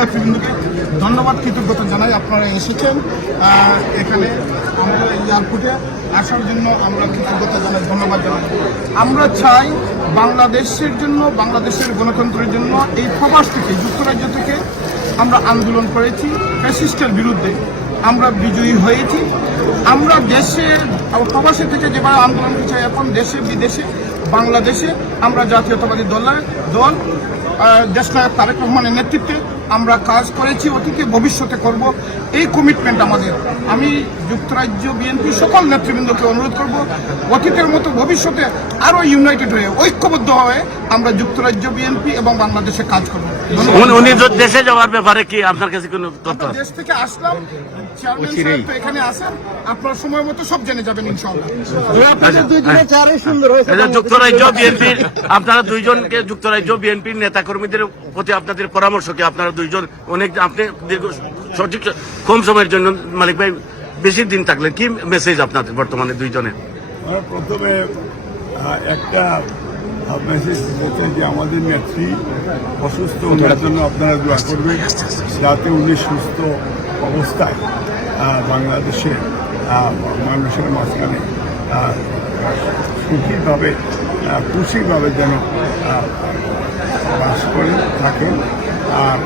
নেতৃবৃন্দকে ধন্যবাদ, কৃতজ্ঞতা জানাই। আপনারা এসেছেন এখানে আমাদের এয়ারপোর্টে আসার জন্য, আমরা কৃতজ্ঞতা জানাই, ধন্যবাদ জানাই। আমরা চাই বাংলাদেশের জন্য, বাংলাদেশের গণতন্ত্রের জন্য এই প্রবাস থেকে, যুক্তরাজ্য থেকে আমরা আন্দোলন করেছি ফ্যাসিস্টের বিরুদ্ধে, আমরা বিজয়ী হয়েছি। আমরা দেশের প্রবাসী থেকে যেভাবে আন্দোলন করছি, এখন দেশে বিদেশে বাংলাদেশে আমরা জাতীয়তাবাদী দল দেশনায়ক তারেক রহমানের নেতৃত্বে আমরা কাজ করেছি, অতীতে ভবিষ্যতে করব, এই কমিটমেন্ট আমাদের। আমি যুক্তরাজ্য বিএনপি সকল নেতৃবৃন্দকে অনুরোধ করব, অতীতের মতো ভবিষ্যতে আরো ইউনাইটেড হয়ে, ঐক্যবদ্ধ হয়ে আমরা যুক্তরাজ্য বিএনপি এবং বাংলাদেশে কাজ করব। উনি দেশে যাওয়ার ব্যাপারে কি আপনার কাছে কোনো তথ্য? দেশ থেকে আসলাম, চেয়ারম্যান সাহেব তো এখানে আসেন, আপনার সময় মতো সব জেনে যাবেন ইনশাআল্লাহ। যুক্তরাজ্য বিএনপির আপনারা দুইজনকে, যুক্তরাজ্য বিএনপির নেতাকর্মীদের প্রতি আপনাদের পরামর্শ কি? আপনারা দুইজন অনেক, আপনি সঠিক কম সময়ের জন্য মালিক ভাই বেশি দিন থাকলেন, কি মেসেজ আপনাদের বর্তমানে দুইজনের? প্রথমে একটা মেসেজ হচ্ছে যে আমাদের নেত্রী অসুস্থ, ওনার জন্য আপনারা দোয়া করবেন যাতে উনি সুস্থ অবস্থায় বাংলাদেশের মানুষের মাঝখানে সুখীভাবে খুশিভাবে যেন বাস করে থাকেন। আর